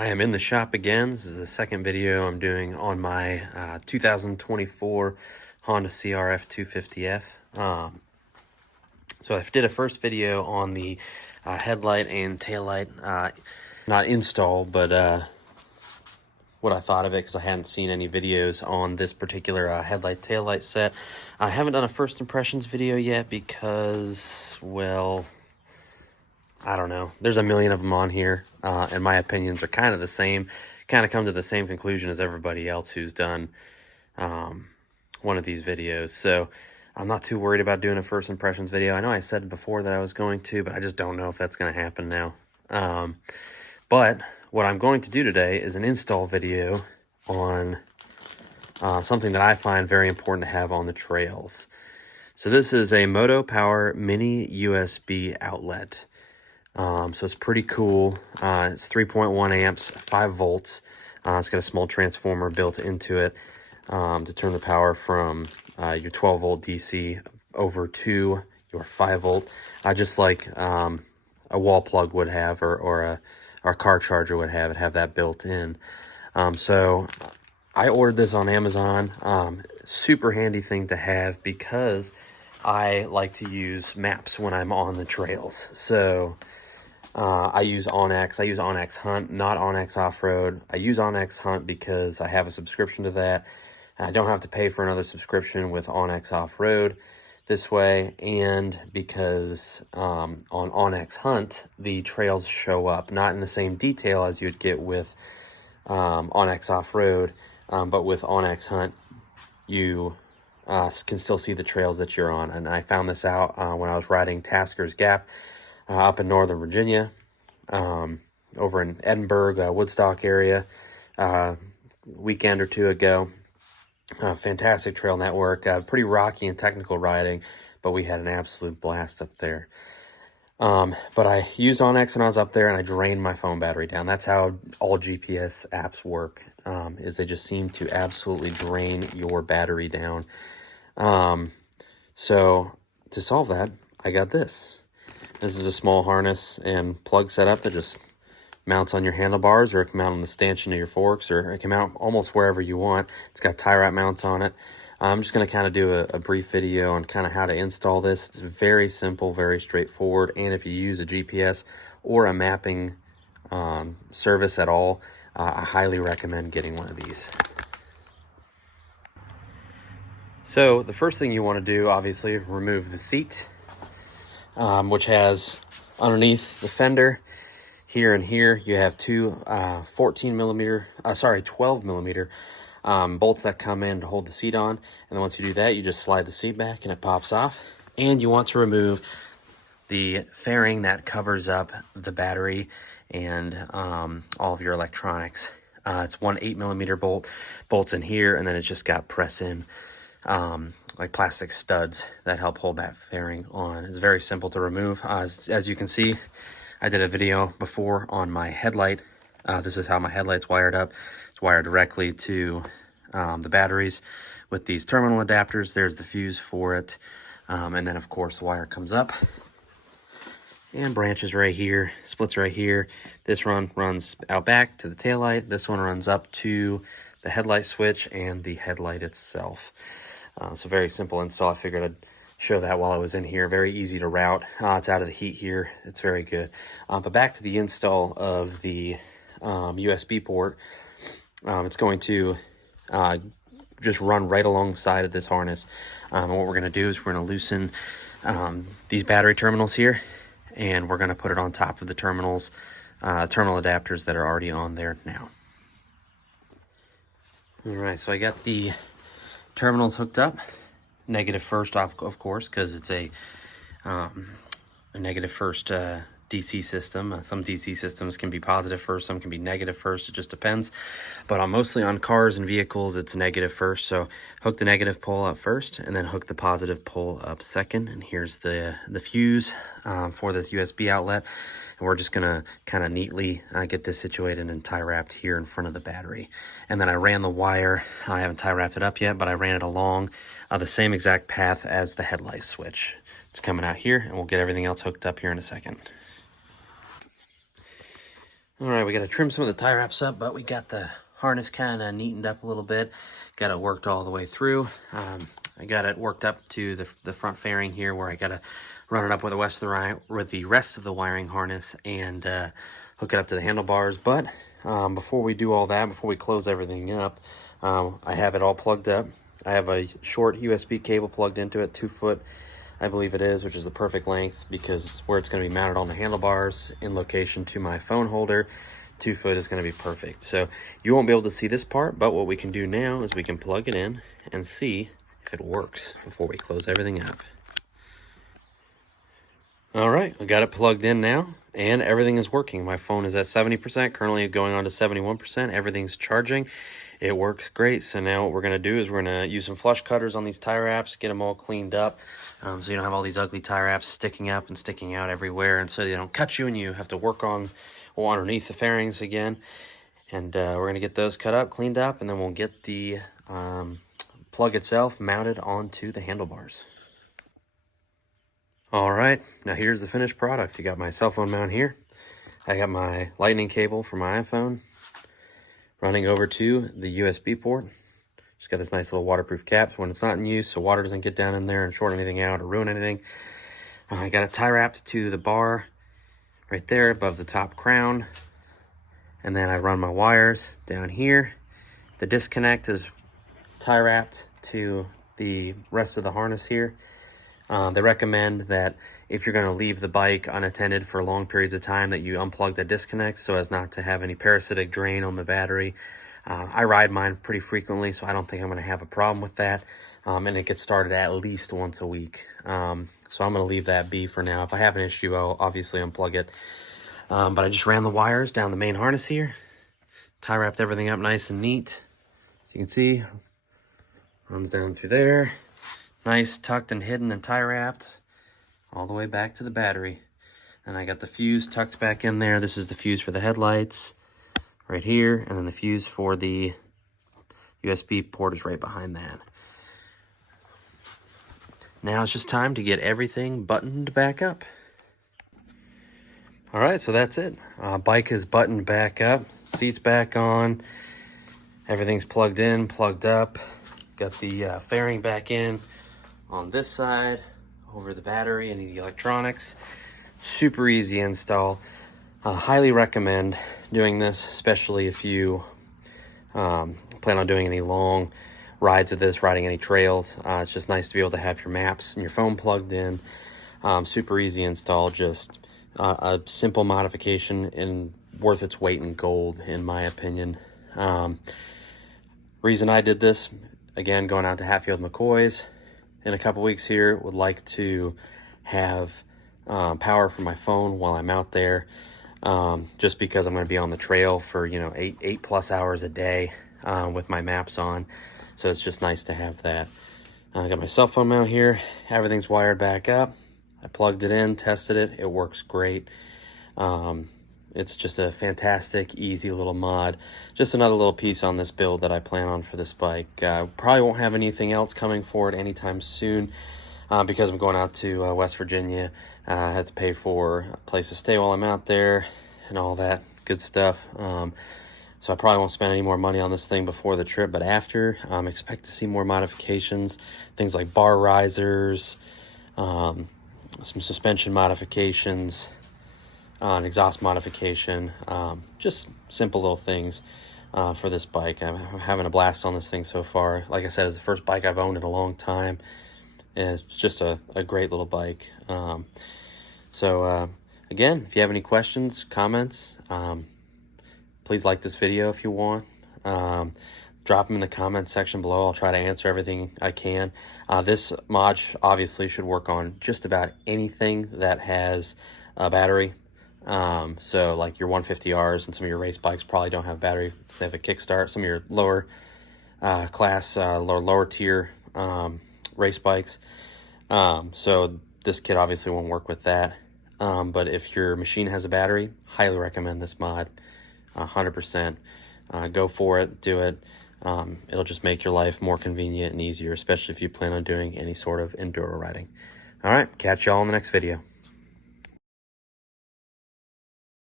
I am in the shop again. This is the second video I'm doing on my 2024 Honda CRF250F. So I did a first video on the headlight and taillight, not install, but what I thought of it, because I hadn't seen any videos on this particular headlight taillight set. I haven't done a first impressions video yet because, well, I don't know. There's a million of them on here, and my opinions are kind of the same. Kind of come to the same conclusion as everybody else who's done one of these videos. So I'm not too worried about doing a first impressions video. I know I said before that I was going to, but I just don't know if that's going to happen now. But what I'm going to do today is an install video on something that I find very important to have on the trails. So this is a Moto Power mini USB outlet. So it's pretty cool. It's 3.1 amps, 5 volts. It's got a small transformer built into it to turn the power from your 12 volt DC over to your 5 volt, just like a wall plug would have, or a car charger would have that built in. So I ordered this on Amazon. Super handy thing to have because I like to use maps when I'm on the trails. So I use OnX. I use OnX Hunt, not OnX Off-Road. I use OnX Hunt because I have a subscription to that. I don't have to pay for another subscription with OnX Off-Road this way, and because on OnX Hunt, the trails show up, not in the same detail as you'd get with OnX Off-Road, but with OnX Hunt, you can still see the trails that you're on. And I found this out when I was riding Tasker's Gap up in Northern Virginia, over in Edinburgh, Woodstock area, weekend or two ago. Fantastic trail network, pretty rocky and technical riding, but we had an absolute blast up there. But I used OnX when I was up there, and I drained my phone battery down. That's how all GPS apps work, is they just seem to absolutely drain your battery down. So to solve that, I got this. This is a small harness and plug setup that just mounts on your handlebars, or it can mount on the stanchion of your forks, or it can mount almost wherever you want. It's got tie wrap mounts on it. I'm just going to kind of do a brief video on kind of how to install this. It's very simple, very straightforward, and if you use a GPS or a mapping service at all, I highly recommend getting one of these. So the first thing you want to do, obviously, remove the seat, which has underneath the fender here and here, you have two 12 millimeter bolts that come in to hold the seat on. And then once you do that, you just slide the seat back and it pops off. And you want to remove the fairing that covers up the battery and all of your electronics. It's one 8 millimeter bolts in here, and then it's just got press in like plastic studs that help hold that fairing on. It's very simple to remove. As you can see, I did a video before on my headlight. This is how my headlight's wired up. It's wired directly to the batteries with these terminal adapters. There's the fuse for it. And then, of course, the wire comes up and branches right here, splits right here. This runs out back to the taillight. This one runs up to the headlight switch and the headlight itself. So very simple install. I figured I'd show that while I was in here. Very easy to route. It's out of the heat here. It's very good. But back to the install of the USB port. It's going to just run right alongside of this harness. And what we're going to do is we're going to loosen these battery terminals here, and we're going to put it on top of the terminal adapters that are already on there now. All right, so I got the terminals hooked up. Negative first off, of course, because it's a negative first DC system. Some DC systems can be positive first, some can be negative first. It just depends. But mostly on cars and vehicles, it's negative first. So hook the negative pole up first, and then hook the positive pole up second. And here's the fuse for this USB outlet. And we're just gonna kind of neatly get this situated and tie wrapped here in front of the battery. And then I ran the wire. I haven't tie wrapped it up yet, but I ran it along the same exact path as the headlight switch. It's coming out here, and we'll get everything else hooked up here in a second. All right, we got to trim some of the tie wraps up, but we got the harness kind of neatened up a little bit. Got it worked all the way through. I got it worked up to the front fairing here, where I got to run it up with the rest of the wiring harness and hook it up to the handlebars. But before we do all that, before we close everything up, I have it all plugged up. I have a short USB cable plugged into it, 2 foot, I believe it is, which is the perfect length, because where it's going to be mounted on the handlebars in location to my phone holder, 2 foot is going to be perfect. So you won't be able to see this part, but what we can do now is we can plug it in and see if it works before we close everything up. All right, I got it plugged in now, and everything is working. My phone is at 70%, currently going on to 71%. Everything's charging. It works great. So now what we're going to do is we're going to use some flush cutters on these tie wraps, get them all cleaned up, so you don't have all these ugly tie wraps sticking up and sticking out everywhere, and so they don't cut you and you have to work on or underneath the fairings again. And we're going to get those cut up, cleaned up, and then we'll get the plug itself mounted onto the handlebars. All right, now here's the finished product. You got my cell phone mount here. I got my lightning cable for my iPhone running over to the USB port. Just got this nice little waterproof cap when it's not in use, so water doesn't get down in there and short anything out or ruin anything. I got it tie wrapped to the bar right there above the top crown. And then I run my wires down here. The disconnect is tie wrapped to the rest of the harness here. They recommend that if you're going to leave the bike unattended for long periods of time, that you unplug the disconnect so as not to have any parasitic drain on the battery. I ride mine pretty frequently, so I don't think I'm going to have a problem with that. And it gets started at least once a week. So I'm going to leave that be for now. If I have an issue, I'll obviously unplug it. But I just ran the wires down the main harness here, tie wrapped everything up nice and neat. As you can see, runs down through there. Nice, tucked and hidden and tie wrapped all the way back to the battery. And I got the fuse tucked back in there. This is the fuse for the headlights right here. And then the fuse for the USB port is right behind that. Now it's just time to get everything buttoned back up. All right, so that's it. Bike is buttoned back up, seats back on, everything's plugged in, plugged up. Got the fairing back in on this side, over the battery and the electronics. Super easy install. Highly recommend doing this, especially if you plan on doing any long rides with this, riding any trails. It's just nice to be able to have your maps and your phone plugged in. Super easy install, just a simple modification and worth its weight in gold, in my opinion. Reason I did this, again, going out to Hatfield McCoy's in a couple weeks here, would like to have power for my phone while I'm out there, just because I'm going to be on the trail for, you know, eight plus hours a day with my maps on. So it's just nice to have that. I got my cell phone mount here. Everything's wired back up. I plugged it in, tested it. It works great. It's just a fantastic, easy little mod. Just another little piece on this build that I plan on for this bike. Probably won't have anything else coming for it anytime soon, because I'm going out to West Virginia. I had to pay for a place to stay while I'm out there and all that good stuff. So I probably won't spend any more money on this thing before the trip, but after, expect to see more modifications, things like bar risers, some suspension modifications, an exhaust modification, just simple little things for this bike. I'm having a blast on this thing so far. Like I said, it's the first bike I've owned in a long time. And it's just a great little bike. Again, if you have any questions, comments, please like this video if you want. Drop them in the comments section below. I'll try to answer everything I can. This mod obviously should work on just about anything that has a battery. So like your 150Rs and some of your race bikes probably don't have battery. They have a kickstart. Some of your lower class, lower tier race bikes. So this kit obviously won't work with that. But if your machine has a battery, highly recommend this mod. 100%. Go for it, do it. It'll just make your life more convenient and easier, especially if you plan on doing any sort of enduro riding. All right, catch y'all in the next video.